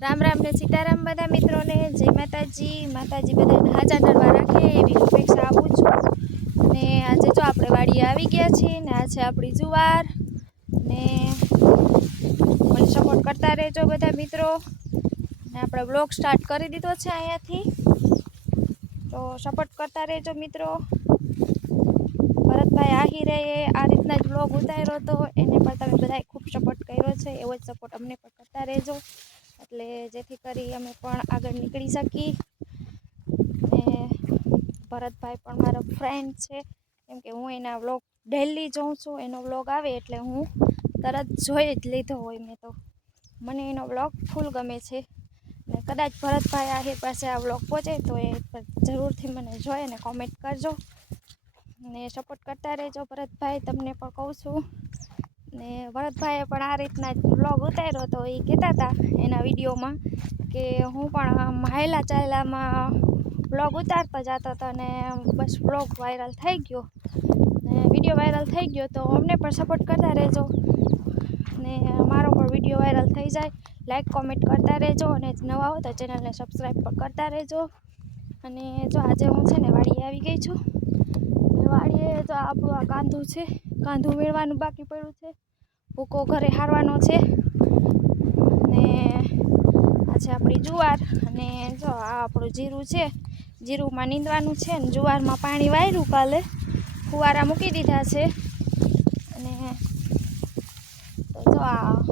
રામ રામ ને સીતારામ બધા મિત્રોને, જય માતાજી. માતાજી બધાને હાજર નરવા રાખે એવી અપેક્ષા આપું છું. અને આજે જો આપણે વાડીએ આવી ગયા છીએ ને આ છે આપણી જુવાર. ને મને સપોર્ટ કરતા રહેજો બધા મિત્રો. ને આપણે બ્લોગ સ્ટાર્ટ કરી દીધો છે અહીંયાથી. તો સપોર્ટ કરતા રહેજો મિત્રો. ભરતભાઈ આહિરે આ રીતના જ બ્લોગ ઉતાર્યો હતો. એને પણ તમે બધાએ ખૂબ સપોર્ટ કર્યો છે. એવો જ સપોર્ટ અમને પણ કરતા રહેજો. એટલે જેથી કરી અમે પણ આગળ નીકળી શકીએ. ને ભરતભાઈ પણ મારો ફ્રેન્ડ છે. કેમ કે હું એના વ્લોગ ડેલી જોઉં છું. એનો વ્લોગ આવે એટલે હું તરત જોઈ જ લીધો હોય મેં તો. મને એનો વ્લોગ ફૂલ ગમે છે. ને કદાચ ભરતભાઈ આહિર પાસે આ વ્લોગ પહોંચે તો એ જરૂરથી મને જોઈ અને કોમેન્ટ કરજો. ને સપોર્ટ કરતા રહેજો ભરતભાઈ. તમને પણ કહું છું. ને ભરતભાઈએ પણ આ રીતના જ બ્લોગ ઉતાર્યો તો એ કહેતા હતા એના વિડીયોમાં કે હું પણ આમ હાયલા ચાયલામાં બ્લોગ ઉતારતો જતો હતો અને બસ બ્લોગ વાયરલ થઈ ગયો. ને વીડિયો વાયરલ થઈ ગયો તો અમને પણ સપોર્ટ કરતા રહેજો. ને મારો પણ વીડિયો વાયરલ થઈ જાય. લાઈક કોમેન્ટ કરતા રહેજો અને નવા હો તો ચેનલને સબસ્ક્રાઈબ પણ કરતા રહેજો. અને જો આજે હું છે ને વાડીએ આવી ગઈ છું. ને વાડીએ તો આપણું આ કાંધું છે. કાંધું વીણવાનું બાકી પડ્યું છે. ભૂકો ઘરે હારવાનો છે. ને આ છે આપણી જુવાર અને જો આ આપણું જીરું છે. જીરુંમાં નીંદવાનું છે ને જુવારમાં પાણી વાયરું કાલે. ફુવારા મૂકી દીધા છે. અને તો જો આ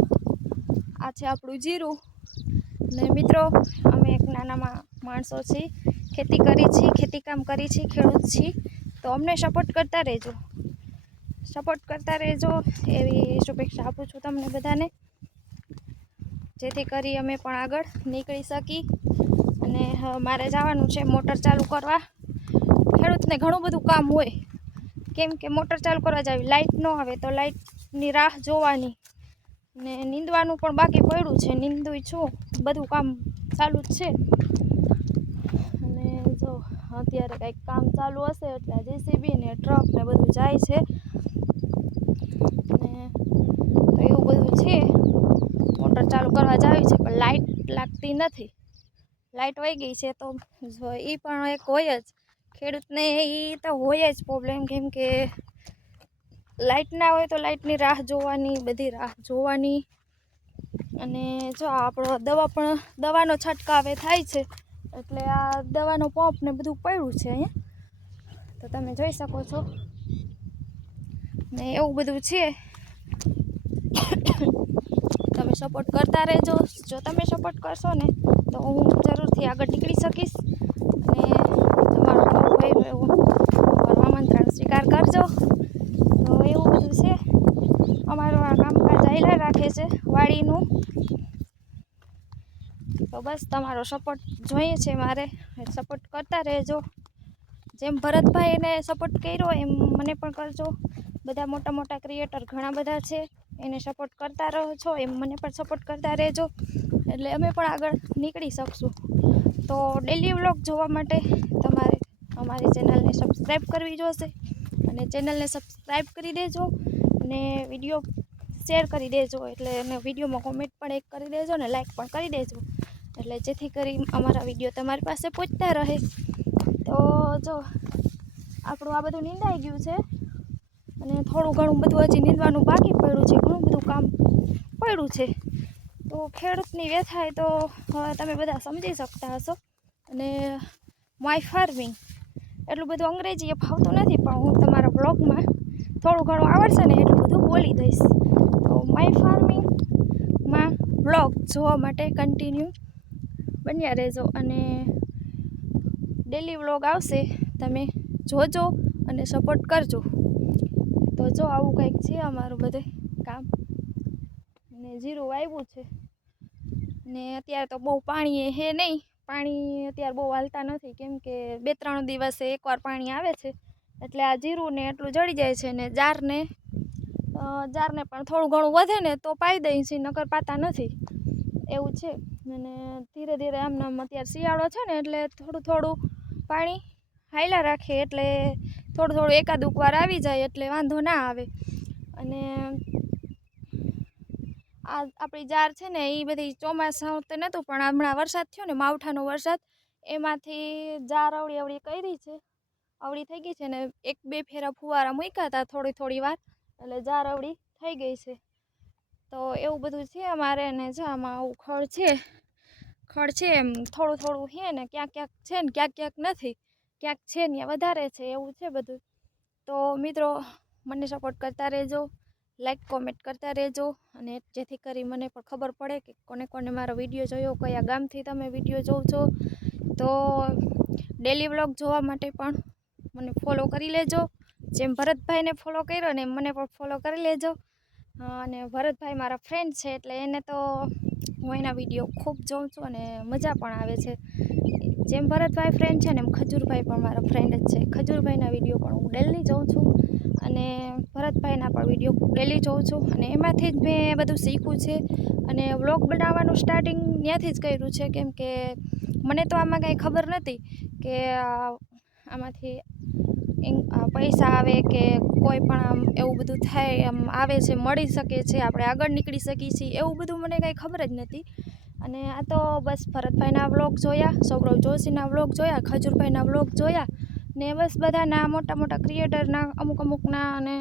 આ છે આપણું જીરું. ને મિત્રો, અમે એક નાનામાં માણસો છીએ. ખેતી કરી છીએ, ખેતી કામ કરી છીએ, ખેડૂત છીએ. તો અમને સપોર્ટ કરતા રહેજો. સપોર્ટ કરતા રહેજો. એવી શુભેચ્છા આપું છું તમને બધાને. જેથી કરી અમે પણ આગળ નીકળી શકી. અને મારે જવાનું છે મોટર ચાલુ કરવા. ખેડૂતને ઘણું બધું કામ હોય. કેમ કે મોટર ચાલુ કરવા જાવી લાઇટ ન આવે તો લાઇટની રાહ જોવાની. ને નીંદવાનું પણ બાકી પડ્યું છે. નીંદું છું. બધું કામ ચાલુ જ છે. જો અત્યારે કંઈક કામ ચાલુ હશે એટલે જેસીબી ને ટ્રક ને બધું જાય છે. ને તો એવું બધું છે. મોટર ચાલુ કરવા જાવી છે, પણ લાઇટ લાગતી નથી. લાઇટ વહી ગઈ છે તો એ પણ એક હોય જ. ખેડૂતને એ તો હોય જ પ્રોબ્લેમ કેમ કે લાઇટ ના હોય તો લાઇટની રાહ જોવાની, બધી રાહ જોવાની. અને જો આપણો દવા પણ, દવાનો છંટકાવ થાય છે. એટલે આ દવાનો પંપ ને બધું પડ્યું છે અહીંયા. તો તમે જોઈ શકો છો. ને એવું બધું છે. તમે સપોર્ટ કરતા રહેજો. જો તમે સપોર્ટ કરશો ને, તો હું જરૂરથી આગળ નીકળી શકીશ. અને તમારું ભાઈ એવું આમંત્રણ સ્વીકાર કરજો. તો એવું બધું છે. અમારું આ કામકાજ ચાલ્યા રાખે છે વાડીનું. તો બસ તમારો સપોર્ટ જોઈએ છે મારે. સપોર્ટ કરતા રહેજો. જેમ ભરતભાઈને સપોર્ટ કર્યો, એમ મને પણ કરજો. બધા મોટા મોટા ક્રિએટર ઘણા બધા છે, એને સપોર્ટ કરતા રહો છો એમ મને પણ સપોર્ટ કરતા રહેજો. એટલે અમે પણ આગળ નીકળી શકશું. તો ડેલી વ્લોગ જોવા માટે તમારે અમારી ચેનલને સબસ્ક્રાઈબ કરવી જોશે. અને ચેનલને સબસ્ક્રાઈબ કરી દેજો અને વીડિયો શેર કરી દેજો. એટલે અને વિડીયોમાં કોમેન્ટ પણ એક કરી દેજો ને લાઇક પણ કરી દેજો. એટલે જેથી કરી અમારા વીડિયો તમારી પાસે પહોંચતા રહે. તો જો, આપણું આ બધું નીંદાઈ ગયું છે. અને થોડું ઘણું બધું હજી નીંદવાનું બાકી પડ્યું છે, ઘણું બધું કામ પડ્યું છે. તો ખેડૂતની વ્યથા તો તમે બધા સમજી શકતા હશો. અને માય ફાર્મિંગ એટલું બધું અંગ્રેજી ફાવતું નથી, પણ હું તમારા બ્લોગમાં થોડું ઘણું આવડશે ને એટલું બધું બોલી દઈશ. તો માય ફાર્મિંગમાં બ્લોગ જોવા માટે કન્ટિન્યુ બન્યા રહેજો અને ડેલી વ્લોગ આવશે. તમે જોજો અને સપોર્ટ કરજો. તો જો આવું કંઈક છે અમારું બધે કામ. ને જીરું વાવ્યું છે. ને અત્યારે તો બહુ પાણી હે નહીં. પાણી અત્યારે બહુ હાલતા નથી. કેમ કે બે ત્રણ દિવસે એકવાર પાણી આવે છે. એટલે આ જીરું ને એટલું જડી જાય છે ને જારને જારને પણ થોડું ઘણું વધે ને તો પાઈ દઈ છે, નકર પાતા નથી. એવું છે. અને ધીરે ધીરે આમ ને આમ અત્યારે શિયાળો છે ને એટલે થોડું થોડું પાણી હાયલા રાખીએ એટલે થોડું થોડું એકાદ વાર આવી જાય એટલે વાંધો ના આવે. અને આ આપણી જાર છે ને એ બધી ચોમાસા તો નહોતું પણ હમણાં વરસાદ થયો ને માવઠાનો વરસાદ એમાંથી જાર અવળી અવળી કરી છે. અવળી થઈ ગઈ છે ને એક બે ફેરા ફુવારા મૂક્યા હતા થોડી થોડી વાર એટલે જાર અવળી થઈ ગઈ છે. તો એવું બધું છે અમારે ને જો આમાં આવું ખડ છે. ખડ છે એમ થોડું થોડું છે ને ક્યાંક ક્યાંક છે ને ક્યાંક ક્યાંક નથી. ક્યાંક છે ને વધારે છે એવું છે બધું. તો મિત્રો મને સપોર્ટ કરતા રહેજો લાઈક કોમેન્ટ કરતા રહેજો અને જેથી કરી મને પણ ખબર પડે કે કોને કોને મારો વીડિયો જોયો, કયા ગામથી તમે વીડિયો જોવો છો. તો ડેલી વ્લોગ જોવા માટે પણ મને ફોલો કરી લેજો. જેમ ભરતભાઈને ફોલો કર્યો ને મને પણ ફોલો કરી લેજો. અને ભરતભાઈ મારા ફ્રેન્ડ છે, એટલે એને તો હું એના વીડિયો ખૂબ જોઉં છું અને મજા પણ આવે છે. જેમ ભરતભાઈ ફ્રેન્ડ છે ને એમ ખજૂરભાઈ પણ મારા ફ્રેન્ડ જ છે. ખજૂરભાઈના વીડિયો પણ હું ડેલી જોઉં છું અને ભરતભાઈના પણ વીડિયો ડેલી જોઉં છું. અને એમાંથી જ મેં બધું શીખ્યું છે અને વ્લોગ બનાવવાનું સ્ટાર્ટિંગ ત્યાંથી જ કર્યું છે, કેમ કે મને તો આમાં કાંઈ ખબર નથી કે આમાંથી પૈસા આવે કે કોઈ પણ આમ એવું બધું થાય, આમ આવે છે, મળી શકે છે, આપણે આગળ નીકળી શકીએ છીએ, એવું બધું મને કાંઈ ખબર જ નથી. અને આ તો બસ ભરતભાઈના વ્લોગ જોયા, સૌરવ જોશીના વ્લોગ જોયા, ખજૂરભાઈના વ્લોગ જોયા, ને બસ બધાના મોટા મોટા ક્રિએટરના અમુક અમુકના અને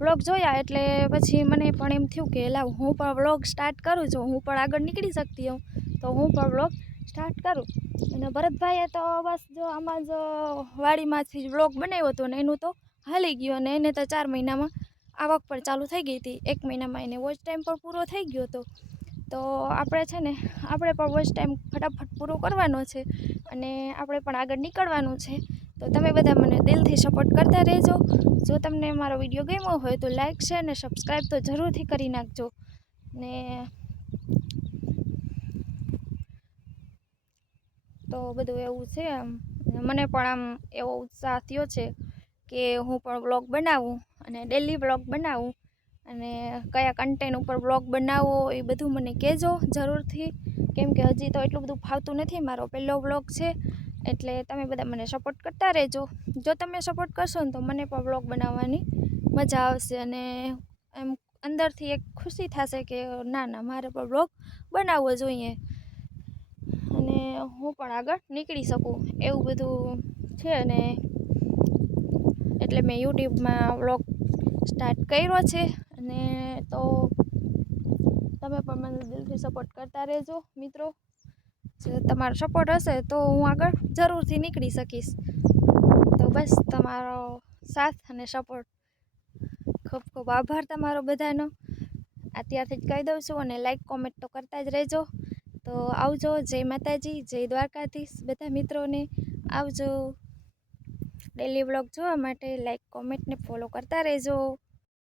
વ્લોગ જોયા, એટલે પછી મને પણ એમ થયું કે લાવ હું પણ વ્લોગ સ્ટાર્ટ કરું છું, હું પણ આગળ નીકળી શકતી હોઉં, તો હું પણ વ્લોગ સ્ટાર્ટ કરું. અને ભરતભાઈએ તો બસ જો આમાં જ વાડીમાંથી જ વ્લોગ બનાવ્યો હતો ને એનું તો હાલી ગયું અને એને તો ચાર મહિનામાં આવક પણ ચાલુ થઈ ગઈ હતી. એક મહિનામાં એને વોચ ટાઈમ પણ પૂરો થઈ ગયો હતો. તો આપણે છે ને, આપણે પણ વોચ ટાઈમ ફટાફટ પૂરો કરવાનો છે અને આપણે પણ આગળ નીકળવાનું છે. તો તમે બધા મને દિલથી સપોર્ટ કરતા રહેજો. જો તમને મારો વીડિયો ગમ્યો હોય તો લાઇક શેર ને સબસ્ક્રાઈબ તો જરૂરથી કરી નાખજો. ને તો બધું એવું છે મને પણ આમ એવો ઉત્સાહ થયો છે કે હું પણ વ્લોગ બનાવું અને ડેલી વ્લોગ બનાવું અને કયા કન્ટેન્ટ ઉપર વ્લોગ બનાવવો એ બધું મને કહેજો જરૂરથી. કેમ કે હજી તો એટલું બધું ફાવતું નથી. મારો પહેલો વ્લોગ છે એટલે તમે બધા મને સપોર્ટ કરતા રહેજો. જો તમે સપોર્ટ કરશો ને તો મને પણ વ્લોગ બનાવવાની મજા આવશે અને એમ અંદરથી એક ખુશી થશે કે ના ના, મારે પણ વ્લોગ બનાવવો જોઈએ. હું પણ આગળ નીકળી શકું, એવું બધું છે અને એટલે મેં યુટ્યુબમાં વ્લોગ સ્ટાર્ટ કર્યો છે અને તો તમે પણ મને દિલથી સપોર્ટ કરતા રહેજો મિત્રો. જો તમારો સપોર્ટ હશે તો હું આગળ જરૂરથી નીકળી શકીશ. તો બસ તમારો સાથ અને સપોર્ટ ખૂબ ખૂબ આભાર તમારો બધાનો. અત્યારથી જ કહી દઉં છું અને લાઈક કોમેન્ટ તો કરતા જ રહેજો. તો આવજો. જય માતાજી, જય દ્વારકાધીશ. બધા મિત્રોને આવજો. ડેલી વ્લોગ જોવા માટે લાઈક કોમેન્ટને ફોલો કરતા રહેજો.